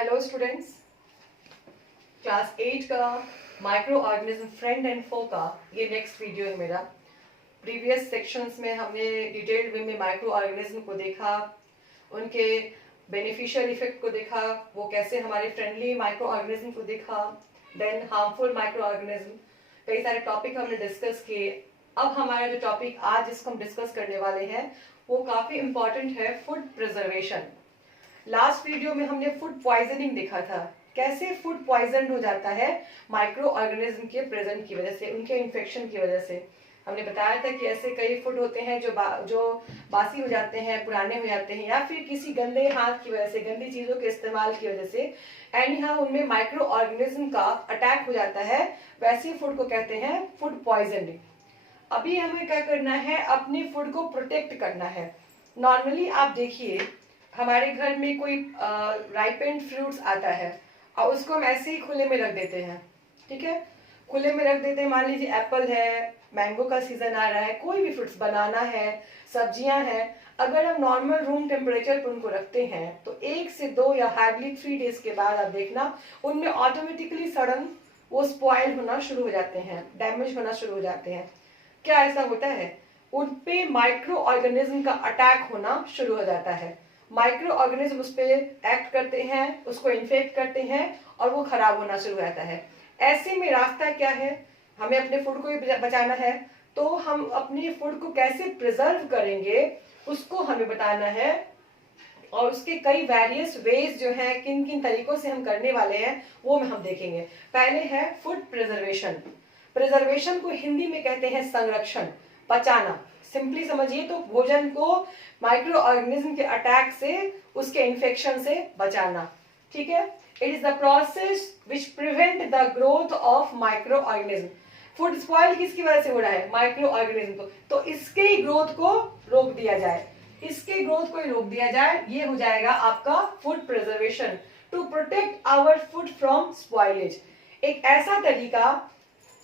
Hello students, class 8 का micro organism friend and फो का ये नेक्स्ट वीडियो है मेरा। प्रीवियस सेक्शंस में हमने डिटेल्ड वे में माइक्रो ऑर्गेनिज्म को देखा, उनके बेनिफिशियल इफेक्ट को देखा, वो कैसे हमारे फ्रेंडली माइक्रो ऑर्गेनिज्म को देखा, देन हार्मफुल माइक्रो ऑर्गेनिज्म, कई सारे टॉपिक हमने डिस्कस किए। अब हमारा जो टॉपिक आज जिसको हम डिस्कस करने वाले हैं वो काफी इंपॉर्टेंट है, फूड प्रिजर्वेशन। लास्ट वीडियो में हमने फूड पॉइजनिंग देखा था, कैसे फूड पॉइजन हो जाता है माइक्रो ऑर्गेनिज्म के प्रेजेंट की वजह से, उनके इन्फेक्शन की वजह से। हमने बताया था कि ऐसे कई फूड होते हैं जो बासी हो जाते हैं, पुराने हो जाते हैं, या फिर किसी गंदे हाथ की वजह से, गंदी चीजों के इस्तेमाल की वजह से एंड यहाँ उनमें माइक्रो ऑर्गेनिज्म का अटैक हो जाता है। वैसे फूड को कहते हैं फूड पॉइजनिंग। अभी हमें क्या करना है, अपने फूड को प्रोटेक्ट करना है। नॉर्मली आप देखिए, हमारे घर में कोई राइपेंड फ्रूट्स आता है और उसको हम ऐसे ही खुले में रख देते हैं, ठीक है, खुले में रख देते हैं। मान लीजिए एप्पल है, मैंगो का सीजन आ रहा है, कोई भी फ्रूट्स, बनाना है, सब्जियां हैं, अगर हम नॉर्मल रूम टेम्परेचर पर उनको रखते हैं तो 1 से 2 या हार्डली 3 डेज के बाद आप देखना उनमें ऑटोमेटिकली सडन वो स्पॉइल होना शुरू हो जाते हैं, डैमेज होना शुरू हो जाते हैं। क्या ऐसा होता है? उन पे माइक्रो ऑर्गेनिज्म का अटैक होना शुरू हो जाता है। माइक्रो ऑर्गेनिज्म उस पर एक्ट करते हैं, उसको इन्फेक्ट करते हैं और वो खराब होना शुरू हो जाता है। ऐसे में रास्ता क्या है? हमें अपने फूड को भी बचाना है, तो हम अपने फूड को कैसे प्रिजर्व करेंगे उसको हमें बताना है। और उसके कई वेरियस वेज जो हैं, किन किन तरीकों से हम करने वाले हैं वो हम देखेंगे। पहले है फूड प्रिजर्वेशन। प्रिजर्वेशन को हिंदी में कहते हैं संरक्षण, बचाना। सिंपली समझिए तो भोजन को माइक्रो ऑर्गेनिज्म के अटैक से, उसके इन्फेक्शन से बचाना, ठीक है। It is the process which prevent the growth of micro organism. Food spoil किसकी वजह से हो रहा है? माइक्रो ऑर्गेनिज्म को। तो इसके ग्रोथ को रोक दिया जाए, इसके ग्रोथ को रोक दिया जाए, ये हो जाएगा आपका food preservation, to protect our food from spoilage. एक ऐसा तरीका,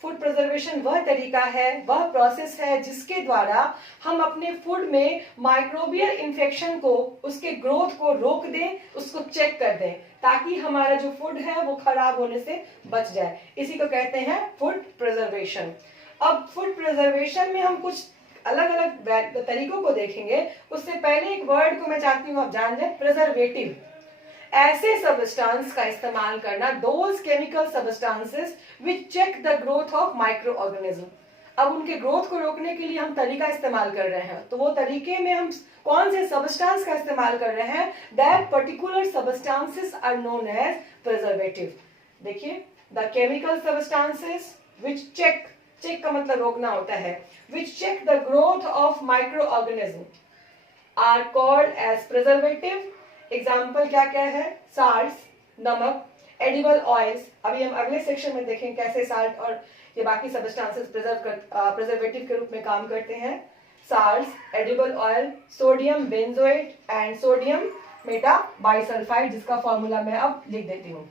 फूड प्रिजर्वेशन वह तरीका है, वह प्रोसेस है जिसके द्वारा हम अपने फूड में माइक्रोबियल इन्फेक्शन को, उसके ग्रोथ को रोक दें, उसको चेक कर दें, ताकि हमारा जो फूड है वो खराब होने से बच जाए। इसी को कहते हैं फूड प्रिजर्वेशन। अब फूड प्रिजर्वेशन में हम कुछ अलग अलग तरीकों को देखेंगे। उससे पहले एक वर्ड को मैं चाहती हूँ आप जान जाए, प्रिजर्वेटिव। ऐसे सब्सटेंस का इस्तेमाल करना, those chemical substances which check the growth of micro organism. अब उनके ग्रोथ को रोकने के लिए हम तरीका इस्तेमाल कर रहे हैं, तो वो तरीके में हम कौन से सब्सटेंस का इस्तेमाल कर रहे हैं? That particular substances are known as preservative. देखिए, the chemical substances which check, check का मतलब रोकना होता है, which check the growth of micro organism are called as preservative. Example क्या क्या है? साल्ट्स, नमक, एडिबल ऑयल्स। अभी हम अगले सेक्शन में देखेंगे कैसे साल्ट और ये बाकी सब्सटेंसेस प्रिजर्वेटिव के रूप में काम करते हैं। Salts, edible oil, sodium benzoate and sodium metabisulphite, जिसका फॉर्मूला मैं अब लिख देती हूँ।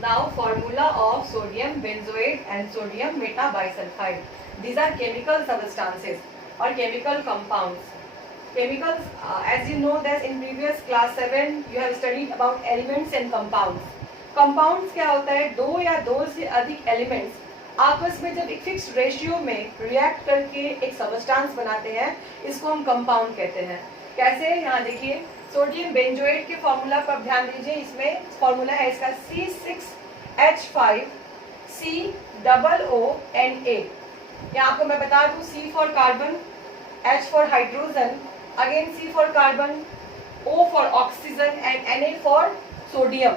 Now formula of sodium benzoate and sodium metabisulphite, these are chemical substances और chemical compounds. Chemicals, as you know that in previous class 7 you have studied about elements and compounds. Compounds क्या होता है? 2 या 2 से अधिक elements आपस में जब एक फिक्स्ड रेशियो में रिएक्ट करके एक सब्सटेंस बनाते हैं, इसको हम कंपाउंड कहते हैं। कैसे? यहाँ देखिए, सोडियम बेंजोएट के फॉर्मूला पर ध्यान दीजिए। इसमें फॉर्मूला है इसका C6H5COONA। यहाँ आपको मैं बता दूं, C for carbon, H for hydrogen, again C for carbon, O for oxygen and Na for sodium।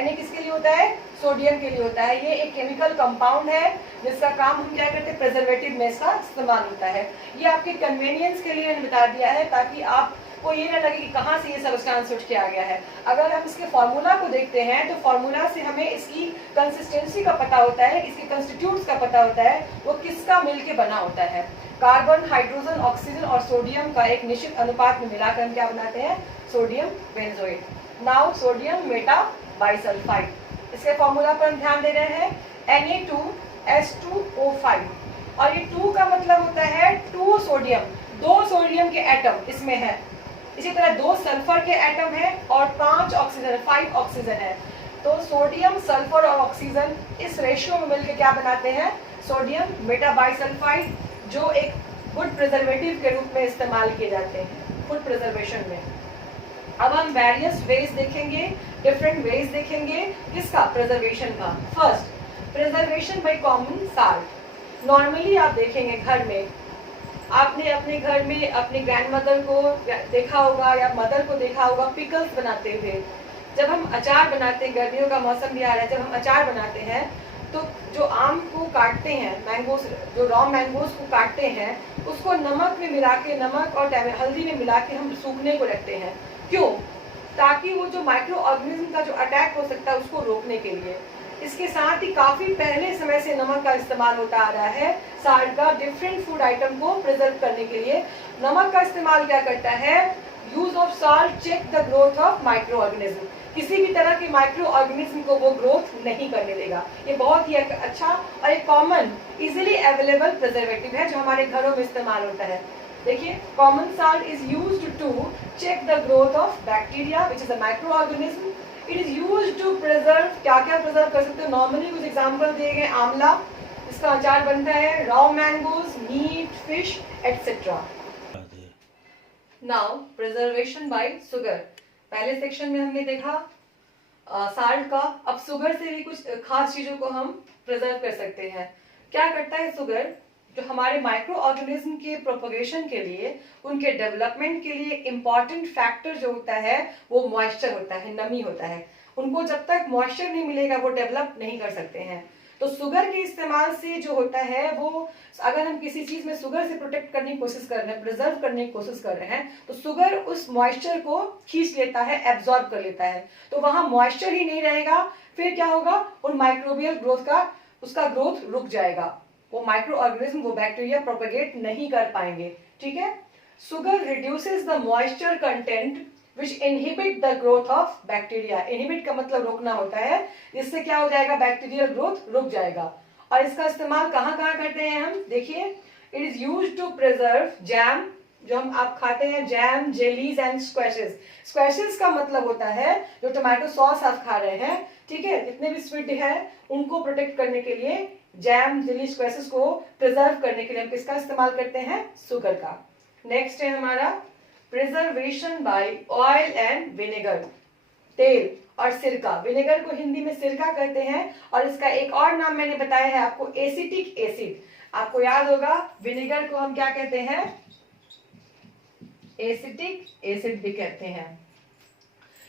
Na किसके लिए होता है? सोडियम के लिए होता है। ये एक केमिकल कंपाउंड है जिसका काम हम क्या करते हैं? प्रिजर्वेटिव में इसका इस्तेमाल होता है। ये आपके कन्वीनियंस के लिए मैंने बता दिया है, ताकि आपको ये ना लगे कि कहाँ से ये सब्सटेंस उठ के आ गया है। अगर हम इसके फॉर्मूला को देखते हैं तो फॉर्मूला से हमें इसकी कंसिस्टेंसी का पता होता है, इसके कंस्टिट्यूट्स का पता होता है, वो किसका मिलके बना होता है। कार्बन, हाइड्रोजन, ऑक्सीजन और सोडियम का एक निश्चित अनुपात में मिलाकर हम क्या बनाते हैं? Sodium benzoate. Now sodium metabisulphide, इसके फॉर्मूला पर हम ध्यान दे रहे हैं, Na2H2O5। और ये 2 का मतलब होता है 2 सोडियम, 2 सोडियम के एटम इसमें है। इसी तरह 2 सल्फर के एटम है और 5 ऑक्सीजन, 5 ऑक्सीजन है। तो सोडियम, सल्फर और ऑक्सीजन इस रेशियो में मिलकर क्या बनाते हैं? सोडियम मेटाबाइसल्फाइड, जो एक फूड प्रिजर्वेटिव के रूप में इस्तेमाल किए जाते हैं फूड प्रिजर्वेशन में। अब हम वेरियस वेज देखेंगे, डिफरेंट वेज देखेंगे किसका? प्रिजर्वेशन का। First, preservation by common salt. Normally आप देखेंगे घर में, आपने अपने घर में अपनी ग्रैंडमदर को देखा होगा या मदर को देखा होगा पिकल्स बनाते हुए। जब हम अचार बनाते हैं, गर्मियों का मौसम भी आ रहा है, जब हम अचार बनाते हैं तो जो आम को काटते हैं, मैंगोस, जो रॉ मैंगोस को काटते हैं, उसको नमक में मिला के, नमक और हल्दी में मिला के हम सूखने को रखते हैं। क्यों? ताकि वो जो माइक्रो ऑर्गेनिज्म का जो अटैक हो सकता है उसको रोकने के लिए। इसके साथ ही काफी पहले समय से नमक का इस्तेमाल होता आ रहा है साल्ट का डिफरेंट फूड आइटम को प्रिजर्व करने के लिए। नमक का इस्तेमाल क्या करता है? Use of salt check the growth of micro organism. किसी भी तरह के माइक्रो ऑर्गेनिज्म को वो ग्रोथ नहीं करने देगा। ये बहुत ही अच्छा और एक कॉमन इजीली अवेलेबल प्रिजर्वेटिव है जो हमारे घरों में इस्तेमाल होता है। देखिए, common salt is used to check the growth of bacteria which is a micro organism. It is used to preserve, क्या क्या प्रिजर्व कर सकते हो? नॉर्मली कुछ एग्जांपल दिए गए, आंवला, इसका अचार बनता है, raw mangoes, meat, fish etcetera. Now preservation by sugar. पहले सेक्शन में हमने देखा साल्ट का, अब शुगर से भी कुछ खास चीजों को हम प्रिजर्व कर सकते हैं। क्या करता है शुगर? जो हमारे माइक्रो ऑर्गेनिज्म के प्रोपगेशन के लिए, उनके डेवलपमेंट के लिए इम्पॉर्टेंट फैक्टर जो होता है वो मॉइस्चर होता है, नमी होता है। उनको जब तक मॉइस्चर नहीं मिलेगा वो डेवलप नहीं कर सकते हैं। तो शुगर के इस्तेमाल से जो होता है वो, अगर हम किसी चीज में शुगर से प्रोटेक्ट करने की कोशिश कर रहे हैं, प्रिजर्व करने की कोशिश कर रहे हैं, तो शुगर उस मॉइस्चर को खींच लेता है, एब्जॉर्ब कर लेता है। तो वहां मॉइस्चर ही नहीं रहेगा, फिर क्या होगा? उन माइक्रोबियल ग्रोथ का, उसका ग्रोथ रुक जाएगा। वो माइक्रो ऑर्गेनिज्म, वो बैक्टीरिया प्रोपेगेट नहीं कर पाएंगे। ठीक है? Sugar reduces the moisture content which inhibit the growth of bacteria। inhibit का मतलब रोकना होता है, इससे क्या हो जाएगा? बैक्टीरियल ग्रोथ रुक जाएगा। और इसका इस्तेमाल कहाँ कहाँ करते हैं हम? देखिए, it is used to preserve jam, जो हम आप खाते हैं, jam, jellies and squashes. Squashes का मतलब होता है जो टोमेटो सॉस आप खा रहे हैं, ठीक है, जितने भी स्वीट है उनको प्रोटेक्ट करने के लिए, जैम, जेली, स्क्वैशेस को प्रिजर्व करने के लिए हम किसका इस्तेमाल करते हैं? शुगर का। नेक्स्ट है हमारा preservation by oil and vinegar. तेल और सिरका, विनेगर को हिंदी में सिरका कहते हैं, और इसका एक और नाम मैंने बताया है आपको, एसिटिक एसिड। आपको याद होगा विनेगर को हम क्या कहते हैं? एसिटिक एसिड भी कहते हैं।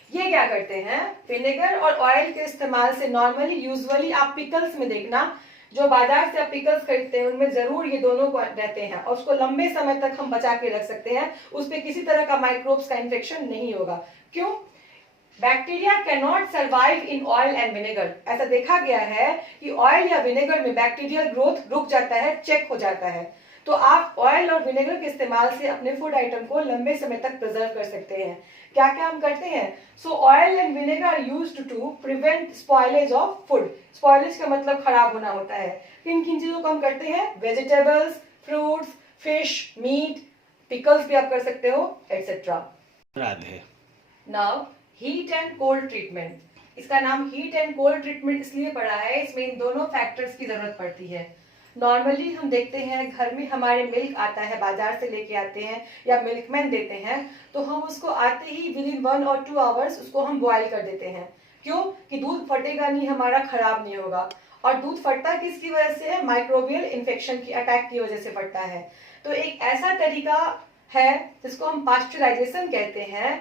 ये क्या करते हैं? विनेगर और ऑयल के इस्तेमाल से नॉर्मली, यूजुअली आप पिकल्स में देखना, जो बाजार से आप पिकल्स खरीदते हैं उनमें जरूर ये दोनों रहते हैं, और उसको लंबे समय तक हम बचा के रख सकते हैं, उस पर किसी तरह का माइक्रोब्स का इन्फेक्शन नहीं होगा। क्यों? Bacteria can not survive in oil and vinegar. ऐसा देखा गया है कि ऑयल या विनेगर में बैक्टीरियल ग्रोथ रुक जाता है, चेक हो जाता है। तो आप ऑयल और विनेगर के इस्तेमाल से अपने फूड आइटम को लंबे समय तक प्रिजर्व कर सकते हैं। क्या क्या हम करते हैं? So oil and vinegar are used to prevent spoilage of food. Spoilage का मतलब खराब होना होता है। किन किन चीजों को हम करते हैं? Vegetables, fruits, fish, meat, pickles भी आप कर सकते हो, etcetera. Now heat and cold treatment. इसका नाम हीट एंड कोल्ड ट्रीटमेंट इसलिए पड़ा है, इसमें इन दोनों फैक्टर्स की जरूरत पड़ती है। नॉर्मली हम देखते हैं घर में हमारे मिल्क आता है, बाजार से लेके आते हैं या मिल्कमैन देते हैं, तो हम उसको आते ही विद इन 1 और 2 आवर्स उसको हम बॉयल कर देते हैं। क्यों? कि दूध फटेगा नहीं, हमारा खराब नहीं होगा। और दूध फटता किसकी वजह से है? माइक्रोबियल इन्फेक्शन की अटैक की वजह से फटता है। तो एक ऐसा तरीका है जिसको हम पास्चराइजेशन कहते हैं।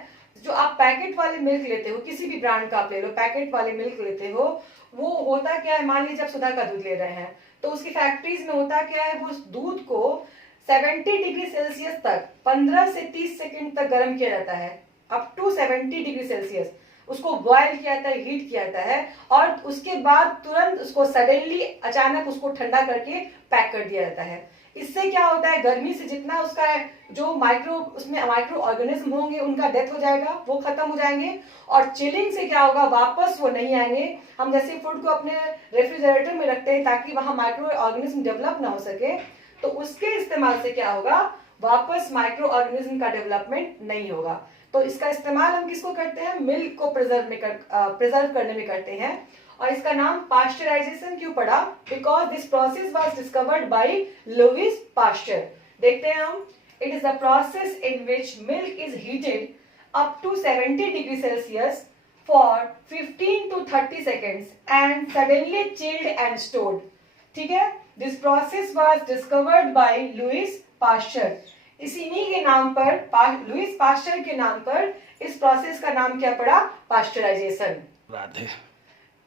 जो आप पैकेट वाले मिल्क लेते हो, किसी भी ब्रांड का आप ले लो, पैकेट वाले मिल्क लेते हो, वो होता क्या है? मान लीजिए आप सुधा का दूध ले रहे हैं, तो उसकी फैक्ट्रीज में होता क्या है? वो उस दूध को 70 डिग्री सेल्सियस तक 15 से 30 सेकंड तक गर्म किया जाता है, अप टू 70 डिग्री सेल्सियस उसको बॉयल किया जाता है, हीट किया जाता है, और उसके बाद तुरंत उसको सडनली अचानक उसको ठंडा करके पैक कर दिया जाता है। इससे क्या होता है? गर्मी से जितना उसका जो उसमें माइक्रो ऑर्गेनिज्म होंगे उनका डेथ हो जाएगा, वो खत्म हो जाएंगे। और चिलिंग से क्या होगा? वापस वो नहीं आएंगे। हम जैसे फूड को अपने रेफ्रिजरेटर में रखते हैं ताकि वहां माइक्रो ऑर्गेनिज्म डेवलप ना हो सके, तो उसके इस्तेमाल से क्या होगा? वापस माइक्रो ऑर्गेनिज्म का डेवलपमेंट नहीं होगा। तो इसका इस्तेमाल हम किसको करते हैं, मिल्क को प्रिजर्व करने में करते हैं। और इसका नाम पास्चराइजेशन क्यों पड़ा, because this process was discovered by Louis Pasteur. देखते हैं हम, it is the process in which milk is heated up to 70 degree Celsius for 15 to 30 seconds and suddenly chilled and stored। ठीक है, this process was discovered by Louis pasture. इसी के नाम पर, Lewis pasture के नाम पर इस प्रोसेस का नाम क्या पड़ा, पास्चराइजेशन।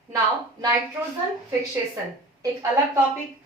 नाउ नाइट्रोजन फिक्सेशन, एक अलग टॉपिक।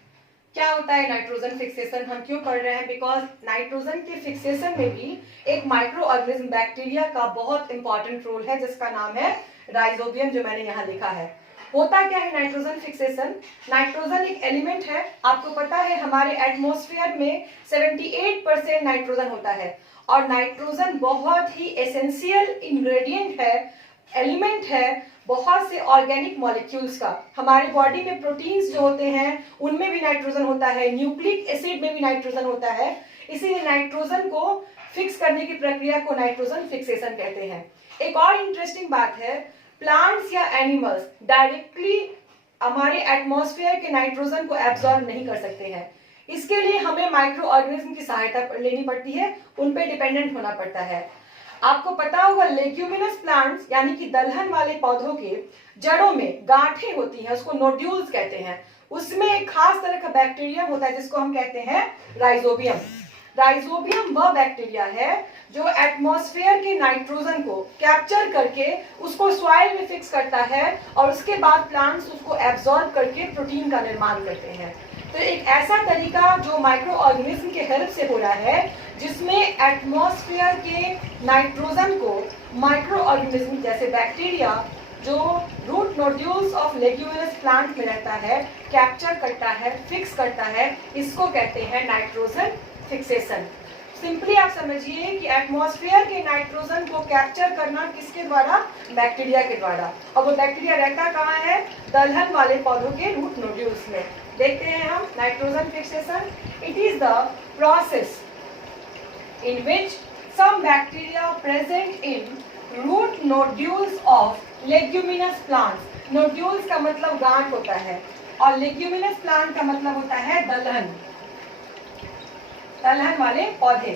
क्या होता है नाइट्रोजन फिक्सेशन, हम क्यों पढ़ रहे हैं, बिकॉज नाइट्रोजन के फिक्सेशन में भी एक माइक्रो ऑर्गेनिज्म बैक्टीरिया का बहुत इंपॉर्टेंट रोल है, जिसका नाम है राइजोबियम, जो मैंने यहाँ लिखा है। होता क्या है नाइट्रोजन फिक्सेशन, नाइट्रोजन एक एलिमेंट है, आपको पता है हमारे एटमॉस्फेयर में 78% नाइट्रोजन होता है, और नाइट्रोजन बहुत ही एसेंशियल इंग्रेडिएंट है, एलिमेंट है बहुत से ऑर्गेनिक मॉलिक्यूल्स का। हमारे बॉडी में प्रोटीन्स जो होते हैं उनमें भी नाइट्रोजन होता है, न्यूक्लिक एसिड में भी नाइट्रोजन होता है, इसीलिए नाइट्रोजन को फिक्स करने की प्रक्रिया को नाइट्रोजन फिक्सेशन कहते हैं। एक और इंटरेस्टिंग बात है, प्लांट्स या एनिमल्स डायरेक्टली हमारे एटमॉस्फेयर के नाइट्रोजन को एब्जॉर्ब नहीं कर सकते हैं, इसके लिए हमें माइक्रो ऑर्गेनिज्म की सहायता लेनी पड़ती है, उन पे डिपेंडेंट होना पड़ता है। आपको पता होगा लेग्यूमिनस प्लांट्स यानी कि दलहन वाले पौधों के जड़ों में गांठें होती हैं, उसको नोड्यूल्स कहते हैं, उसमें एक खास तरह का बैक्टीरिया होता है जिसको हम कहते हैं राइजोबियम। राइजोबियम वह बैक्टीरिया है जो एटमॉस्फेयर के नाइट्रोजन को कैप्चर करके उसको सॉइल में फिक्स करता है, और उसके बाद प्लांट्स उसको एब्जॉर्ब करके प्रोटीन का निर्माण करते हैं। तो एक ऐसा तरीका जो माइक्रो ऑर्गेनिज्म के हेल्प से हो रहा है, जिसमें एटमॉस्फेयर के नाइट्रोजन को माइक्रो ऑर्गेनिज्म जैसे बैक्टीरिया जो root nodules of leguminous plant में रहता है कैप्चर करता है, फिक्स करता है, इसको कहते हैं नाइट्रोजन फिक्सेशन। सिंपली आप समझिए कि एटमॉस्फेयर के नाइट्रोजन को कैप्चर करना किसके द्वारा, बैक्टीरिया के द्वारा, और वो बैक्टीरिया रहता कहाँ है, दलहन वाले पौधों के रूट नोड्यूल्स में। देखते हैं हम nitrogen fixation, it is the process in which some bacteria present in root nodules of leguminous plants। nodules का मतलब गांठ होता है, और leguminous plant का मतलब होता है दलहन, दलहन वाले पौधे।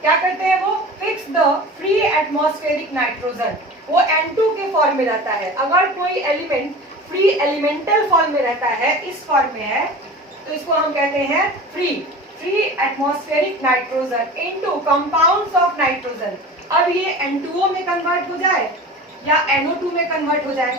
क्या करते हैं वो, fix the free atmospheric nitrogen, वो N2 के फॉर्म में रहता है। अगर कोई एलिमेंट फ्री एलिमेंटल फॉर्म में रहता है, इस फॉर्म में है, तो इसको हम कहते हैं free atmospheric nitrogen into compounds of nitrogen. अब ये N2O में कन्वर्ट हो जाए या NO2 में कन्वर्ट हो जाए,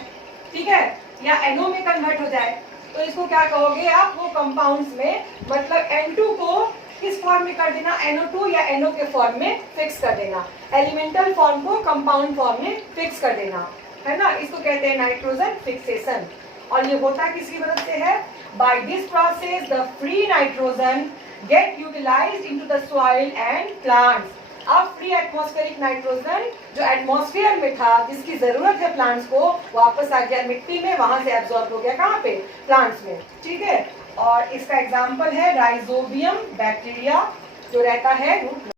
ठीक है, या NO में कन्वर्ट हो जाए, तो इसको क्या कहोगे आप, वो कंपाउंड्स में, मतलब N2 को किस फॉर्म में कर देना, NO2 या NO के फॉर्म में फिक्स कर देना, एलिमेंटल फॉर्म को कंपाउंड फॉर्म में फिक्स कर देना, है ना, इसको कहते हैं नाइट्रोजन फिक्सेशन। और ये होता किसकी मदद से है, by this process the free nitrogen get utilized into the soil and plants. अब फ्री एटमॉस्फेरिक नाइट्रोजन जो एटमॉस्फेयर में था, जिसकी जरूरत है प्लांट्स को, वापस आ गया मिट्टी में, वहां से एब्जॉर्ब हो गया कहाँ पे, प्लांट्स में, ठीक है। और इसका एग्जाम्पल है राइजोबियम बैक्टीरिया जो रहता है रूट